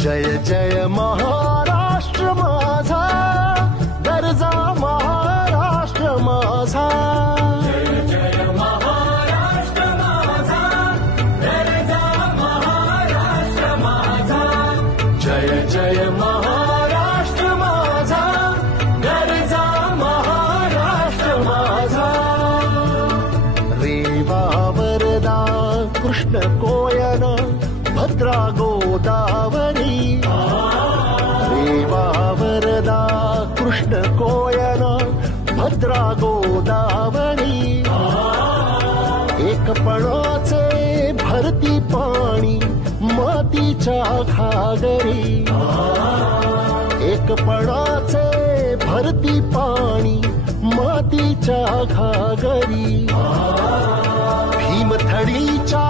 जय जय महाराष्ट्र माझा, गरजा महाराष्ट्र माझा. जय जय महाराष्ट्र माझा, गरजा महाराष्ट्र माझा. जय जय महाराष्ट्र माझा, गरजा महाराष्ट्र माझा. रेवा वरदा कृष्ण कोयन भद्रा गोदावरी. रेवा वरदा कृष्ण कोयन भद्रा गोदावरी. एकपणाचे भरती पाणी मातीच्या घागरी. एकपणाचे भरती पाणी मातीच्या घागरी. भीमथडीच्या